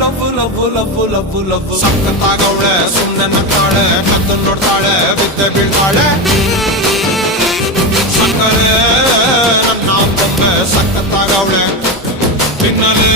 love love love love love ಸಕ್ಕತ್ತಾಗವಳೆ ಸುಮ್ನೆ ನಗ್ತಾಳೆ ಕತ್ತು ನೋಡ್ತಾಳೆ ಬಿದ್ದೆ ಬೀಳ್ತಾಳೆ ಸಕ್ಕರೆ ನನ್ನ ಬೊಮ್ಮೆ ಸಕ್ಕತ್ತಾಗವಳೆ ತಿನ್ನಲೇ